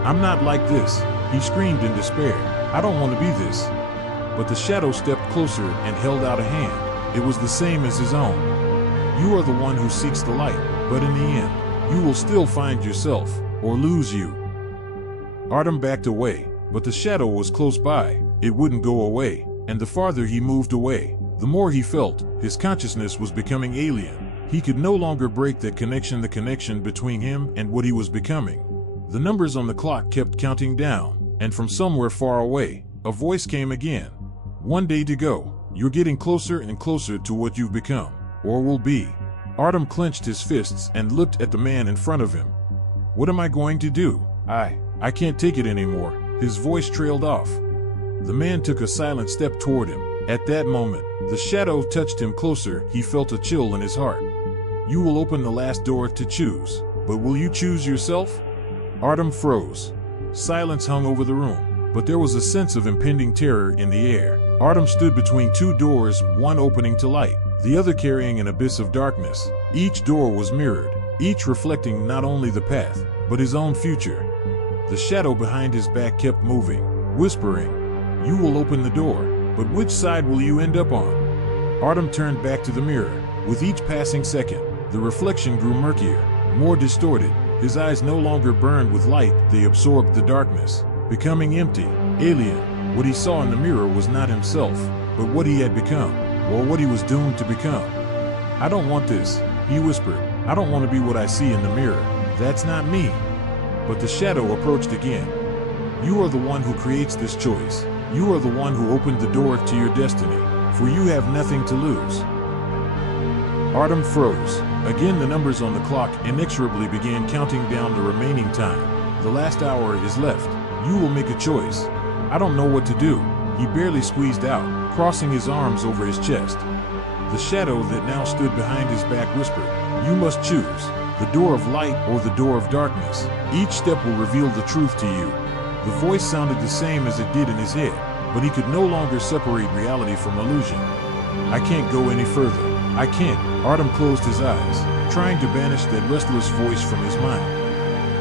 I'm not like this, he screamed in despair. I don't want to be this. But the shadow stepped closer and held out a hand. It was the same as his own. You are the one who seeks the light, but in the end, you will still find yourself, or lose you. Artem backed away, but the shadow was close by. It wouldn't go away, and the farther he moved away, the more he felt his consciousness was becoming alien. He could no longer break the connection between him and what he was becoming. The numbers on the clock kept counting down, and from somewhere far away, a voice came again. 1 day to go. You're getting closer and closer to what you've become, or will be. Artem clenched his fists and looked at the man in front of him. What am I going to do? I can't take it anymore. His voice trailed off. The man took a silent step toward him. At that moment, the shadow touched him closer. He felt a chill in his heart. You will open the last door to choose, but will you choose yourself? Artem froze. Silence hung over the room, but there was a sense of impending terror in the air. Artem stood between two doors, one opening to light, the other carrying an abyss of darkness. Each door was mirrored, each reflecting not only the path, but his own future. The shadow behind his back kept moving, whispering, "You will open the door, but which side will you end up on?" Artem turned back to the mirror. With each passing second, the reflection grew murkier, more distorted. His eyes no longer burned with light, they absorbed the darkness, becoming empty, alien. What he saw in the mirror was not himself, but what he had become, or what he was doomed to become. "I don't want this," he whispered. "I don't want to be what I see in the mirror. That's not me." But the shadow approached again. "You are the one who creates this choice. You are the one who opened the door to your destiny, for you have nothing to lose." Artem froze. Again the numbers on the clock inexorably began counting down the remaining time. "The last hour is left. You will make a choice." "I don't know what to do," he barely squeezed out, crossing his arms over his chest. The shadow that now stood behind his back whispered, "You must choose, the door of light or the door of darkness. Each step will reveal the truth to you." The voice sounded the same as it did in his head, but he could no longer separate reality from illusion. "I can't go any further. I can't." Artem closed his eyes, trying to banish that restless voice from his mind.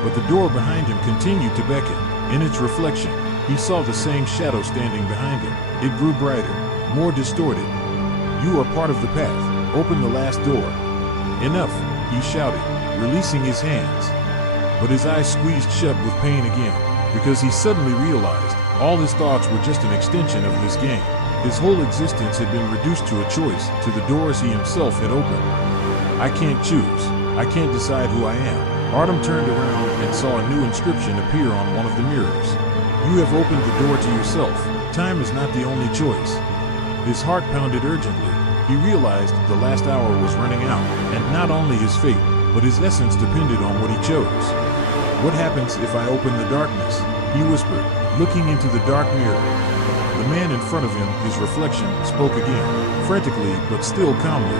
But the door behind him continued to beckon. In its reflection, he saw the same shadow standing behind him. It grew brighter, more distorted. "You are part of the path. Open the last door." "Enough," he shouted, releasing his hands. But his eyes squeezed shut with pain again, because he suddenly realized all his thoughts were just an extension of this game. His whole existence had been reduced to a choice, to the doors he himself had opened. "I can't choose. I can't decide who I am." Artem turned around and saw a new inscription appear on one of the mirrors. "You have opened the door to yourself. Time is not the only choice." His heart pounded urgently. He realized the last hour was running out, and not only his fate, but his essence depended on what he chose. "What happens if I open the darkness?" he whispered, looking into the dark mirror. The man in front of him, his reflection, spoke again, frantically but still calmly.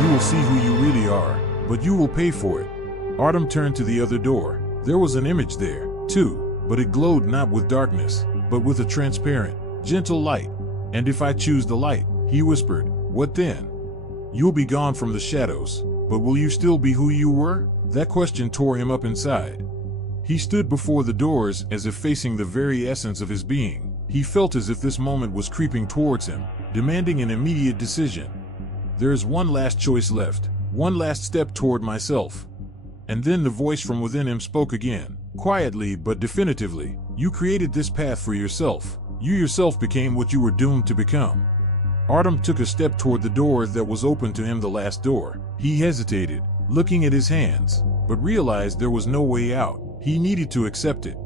"You will see who you really are, but you will pay for it." Artem turned to the other door. There was an image there, too, but it glowed not with darkness, but with a transparent, gentle light. "And if I choose the light," he whispered, "what then?" "You'll be gone from the shadows, but will you still be who you were?" That question tore him up inside. He stood before the doors as if facing the very essence of his being. He felt as if this moment was creeping towards him, demanding an immediate decision. "There is one last choice left, one last step toward myself." And then the voice from within him spoke again, quietly but definitively. "You created this path for yourself. You yourself became what you were doomed to become." Artem took a step toward the door that was open to him, the last door. He hesitated, looking at his hands, but realized there was no way out. He needed to accept it.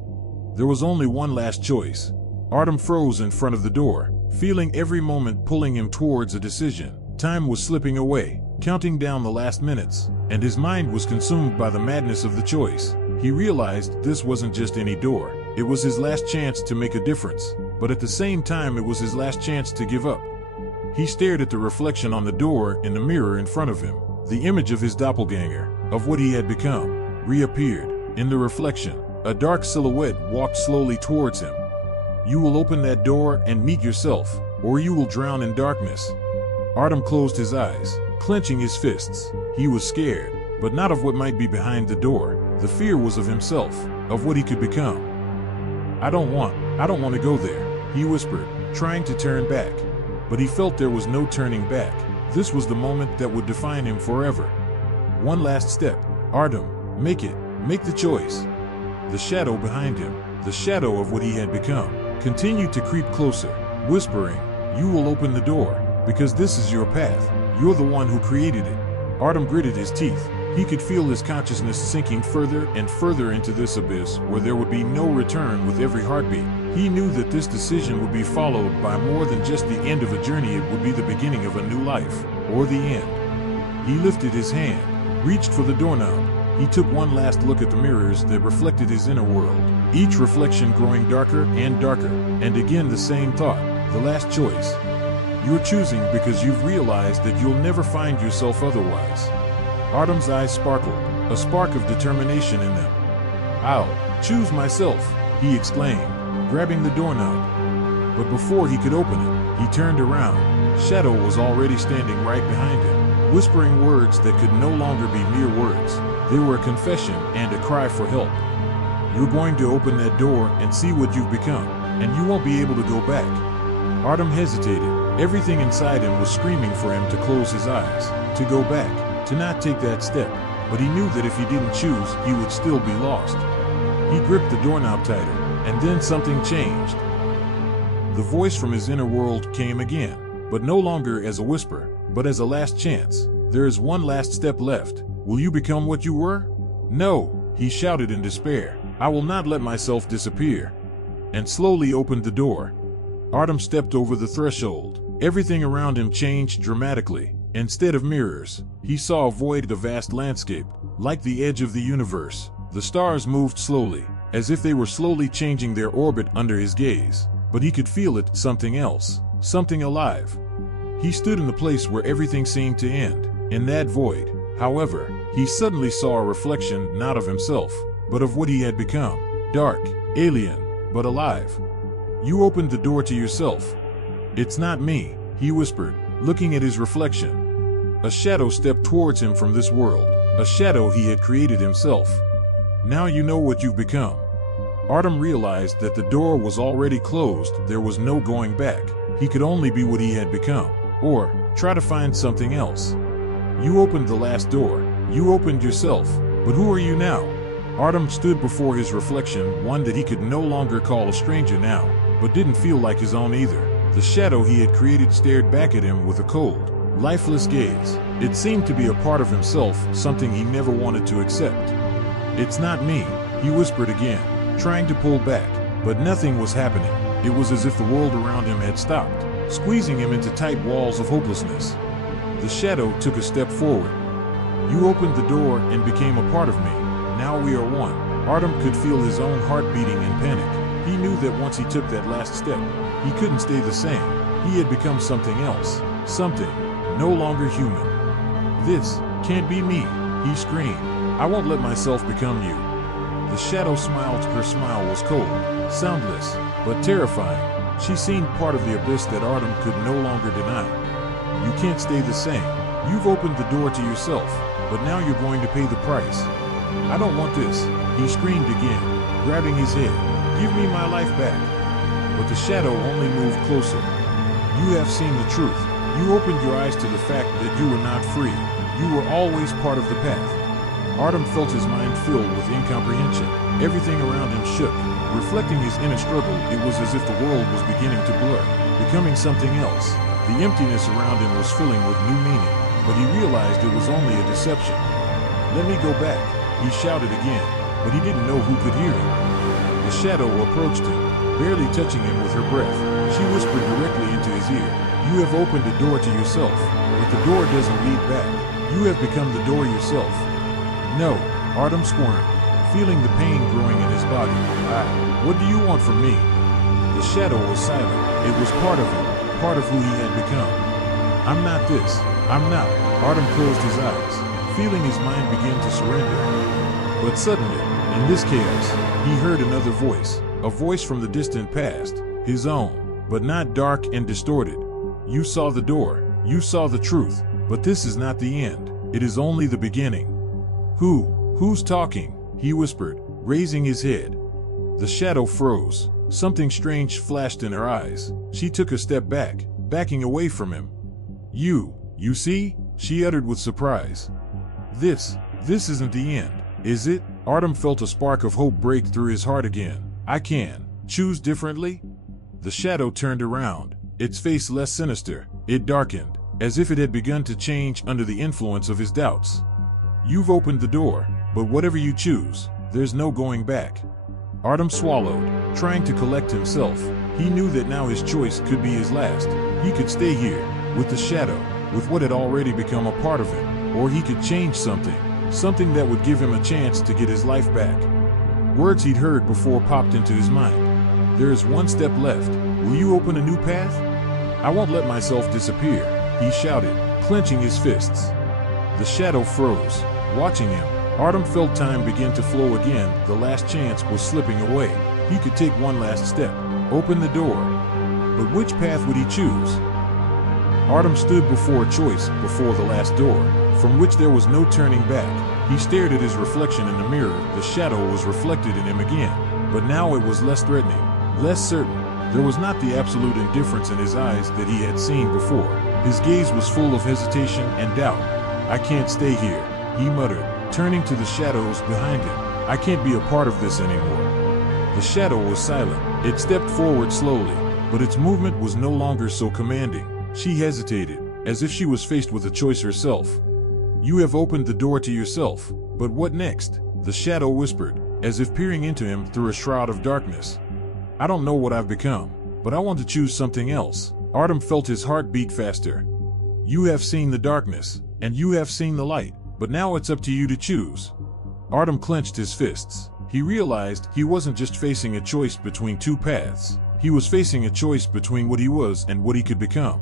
There was only one last choice. Artem froze in front of the door, feeling every moment pulling him towards a decision. Time was slipping away, counting down the last minutes, and his mind was consumed by the madness of the choice. He realized this wasn't just any door. It was his last chance to make a difference, but at the same time it was his last chance to give up. He stared at the reflection on the door in the mirror in front of him. The image of his doppelganger, of what he had become, reappeared. In the reflection, a dark silhouette walked slowly towards him. "You will open that door and meet yourself, or you will drown in darkness." Artem closed his eyes, clenching his fists. He was scared, but not of what might be behind the door. The fear was of himself, of what he could become. I don't want to go there," he whispered, trying to turn back. But he felt there was no turning back. This was the moment that would define him forever. One last step. Artem, make the choice. The shadow behind him, the shadow of what he had become, continued to creep closer, whispering, "You will open the door, because this is your path. You're the one who created it." Artem gritted his teeth. He could feel his consciousness sinking further and further into this abyss where there would be no return with every heartbeat. He knew that this decision would be followed by more than just the end of a journey. It would be the beginning of a new life, or the end. He lifted his hand, reached for the doorknob. He took one last look at the mirrors that reflected his inner world, each reflection growing darker and darker, and again the same thought, the last choice. You're choosing because you've realized that you'll never find yourself otherwise. Artem's eyes sparkled, a spark of determination in them. "I'll choose myself," he exclaimed, grabbing the doorknob. But before he could open it, he turned around. Shadow was already standing right behind him, whispering words that could no longer be mere words. They were a confession and a cry for help. "You're going to open that door and see what you've become, and you won't be able to go back." Artem hesitated. Everything inside him was screaming for him to close his eyes, to go back, to not take that step. But he knew that if he didn't choose, he would still be lost. He gripped the doorknob tighter, and then something changed. The voice from his inner world came again, but no longer as a whisper, but as a last chance. "There is one last step left. Will you become what you were?" "No," he shouted in despair. "I will not let myself disappear." And slowly opened the door. Artem stepped over the threshold. Everything around him changed dramatically. Instead of mirrors, he saw a void, a vast landscape, like the edge of the universe. The stars moved slowly, as if they were slowly changing their orbit under his gaze. But he could feel it, something else, something alive. He stood in the place where everything seemed to end, in that void. However, he suddenly saw a reflection not of himself, but of what he had become. Dark, alien, but alive. "You opened the door to yourself." "It's not me," he whispered, looking at his reflection. A shadow stepped towards him from this world, a shadow he had created himself. "Now you know what you've become." Artem realized that the door was already closed. There was no going back. He could only be what he had become, or try to find something else. "You opened the last door. You opened yourself. But who are you now?" Artem stood before his reflection, one that he could no longer call a stranger now, but didn't feel like his own either. The shadow he had created stared back at him with a cold, lifeless gaze. It seemed to be a part of himself, something he never wanted to accept. "It's not me," he whispered again, trying to pull back, but nothing was happening. It was as if the world around him had stopped, squeezing him into tight walls of hopelessness. The shadow took a step forward. "You opened the door and became a part of me. Now we are one." Artem could feel his own heart beating in panic. He knew that once he took that last step, he couldn't stay the same. He had become something else, something no longer human. "This can't be me," he screamed. "I won't let myself become you." The shadow smiled. Her smile was cold, soundless, but terrifying. She seemed part of the abyss that Artem could no longer deny. "You can't stay the same. You've opened the door to yourself, but now you're going to pay the price." "I don't want this," he screamed again, grabbing his head. "Give me my life back." But the shadow only moved closer. "You have seen the truth. You opened your eyes to the fact that you were not free. You were always part of the path." Artem felt his mind filled with incomprehension. Everything around him shook, reflecting his inner struggle. It was as if the world was beginning to blur, becoming something else. The emptiness around him was filling with new meaning, but he realized it was only a deception. "Let me go back," he shouted again, but he didn't know who could hear him. The shadow approached him, barely touching him with her breath. She whispered directly into his ear, "You have opened a door to yourself, but the door doesn't lead back. You have become the door yourself." "No," Artem squirmed, feeling the pain growing in his body. What do you want from me?" The shadow was silent. It was part of him, part of who he had become. "I'm not this. I'm not." Artem closed his eyes, feeling his mind begin to surrender. But suddenly, in this chaos, he heard another voice, a voice from the distant past, his own, but not dark and distorted. "You saw the door, you saw the truth, but this is not the end. It is only the beginning." Who's talking?" he whispered, raising his head. The shadow froze. Something strange flashed in her eyes. She took a step back, backing away from him. You see? She uttered with surprise. This isn't the end, is it? Artem felt a spark of hope break through his heart again. I can choose differently? The shadow turned around, its face less sinister. It darkened, as if it had begun to change under the influence of his doubts. You've opened the door, but whatever you choose, there's no going back. Artem swallowed, trying to collect himself. He knew that now his choice could be his last. He could stay here, with the shadow, with what had already become a part of him, or he could change something that would give him a chance to get his life back. Words he'd heard before popped into his mind. There is one step left. Will you open a new path? I won't let myself disappear, he shouted, clenching his fists. The shadow froze, watching him. Artem felt time begin to flow again. The last chance was slipping away. He could take one last step, open the door. But which path would he choose? Artem stood before a choice, before the last door, from which there was no turning back. He stared at his reflection in the mirror. The shadow was reflected in him again, but now it was less threatening, less certain. There was not the absolute indifference in his eyes that he had seen before. His gaze was full of hesitation and doubt. I can't stay here, he muttered, turning to the shadows behind him. I can't be a part of this anymore. The shadow was silent. It stepped forward slowly, but its movement was no longer so commanding. She hesitated, as if she was faced with a choice herself. You have opened the door to yourself, but what next? The shadow whispered, as if peering into him through a shroud of darkness. I don't know what I've become, but I want to choose something else. Artem felt his heart beat faster. You have seen the darkness, and you have seen the light, but now it's up to you to choose. Artem clenched his fists. He realized he wasn't just facing a choice between two paths. He was facing a choice between what he was and what he could become.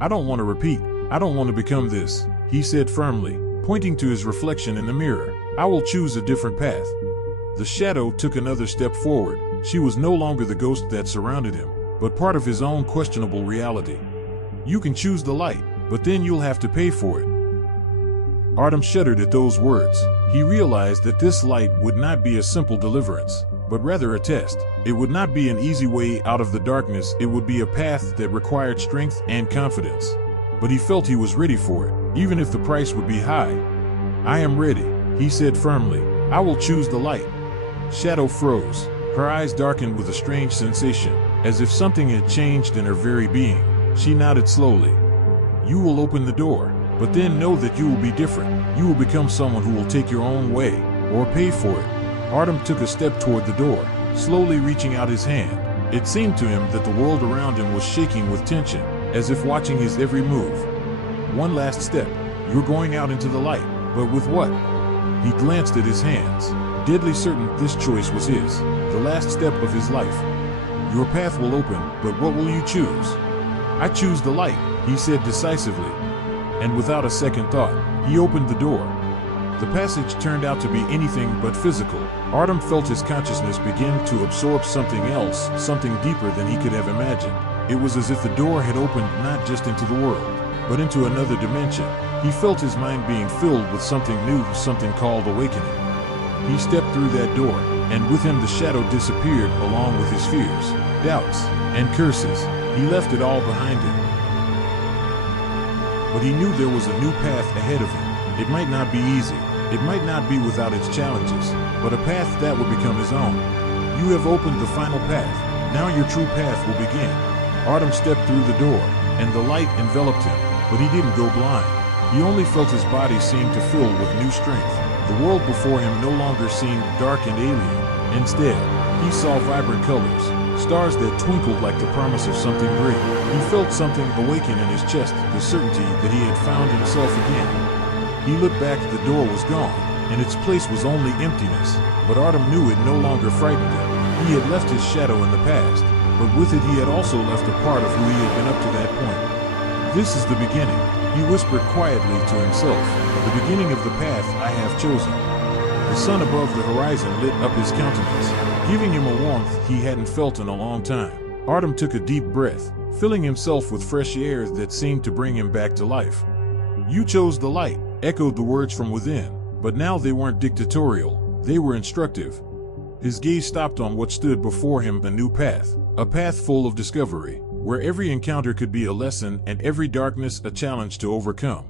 I don't want to repeat. I don't want to become this, he said firmly, pointing to his reflection in the mirror. I will choose a different path. The shadow took another step forward. She was no longer the ghost that surrounded him, but part of his own questionable reality. You can choose the light, but then you'll have to pay for it. Artem shuddered at those words. He realized that this light would not be a simple deliverance, but rather a test. It would not be an easy way out of the darkness. It would be a path that required strength and confidence. But he felt he was ready for it, even if the price would be high. I am ready, he said firmly. I will choose the light. Shadow froze. Her eyes darkened with a strange sensation, as if something had changed in her very being. She nodded slowly. You will open the door, but then know that you will be different. You will become someone who will take your own way, or pay for it. Artem took a step toward the door, slowly reaching out his hand. It seemed to him that the world around him was shaking with tension, as if watching his every move. One last step. You're going out into the light, but with what? He glanced at his hands, deadly certain this choice was his, the last step of his life. Your path will open, but what will you choose? I choose the light, he said decisively. And without a second thought, he opened the door. The passage turned out to be anything but physical. Artem felt his consciousness begin to absorb something else, something deeper than he could have imagined. It was as if the door had opened not just into the world, but into another dimension. He felt his mind being filled with something new, something called awakening. He stepped through that door, and with him the shadow disappeared along with his fears, doubts, and curses. He left it all behind him. But he knew there was a new path ahead of him. It might not be easy, it might not be without its challenges, but a path that would become his own. You have opened the final path. Now your true path will begin. Artem stepped through the door, and the light enveloped him, but he didn't go blind. He only felt his body seem to fill with new strength. The world before him no longer seemed dark and alien. Instead, he saw vibrant colors, stars that twinkled like the promise of something great. He felt something awaken in his chest, the certainty that he had found himself again. He looked back, the door was gone, and its place was only emptiness. But Artem knew it no longer frightened him. He had left his shadow in the past, but with it he had also left a part of who he had been up to that point. This is the beginning, he whispered quietly to himself, the beginning of the path I have chosen. The sun above the horizon lit up his countenance, giving him a warmth he hadn't felt in a long time. Artem took a deep breath, filling himself with fresh air that seemed to bring him back to life. You chose the light, echoed the words from within, but now they weren't dictatorial. They were instructive. His gaze stopped on what stood before him, a new path. A path full of discovery, where every encounter could be a lesson and every darkness a challenge to overcome.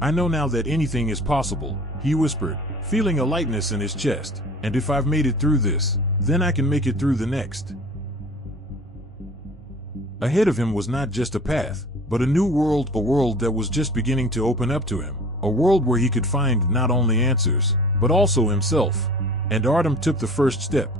"I know now that anything is possible," he whispered, feeling a lightness in his chest. "And if I've made it through this, then I can make it through the next." Ahead of him was not just a path, but a new world, a world that was just beginning to open up to him. A world where he could find not only answers, but also himself. And Artem took the first step.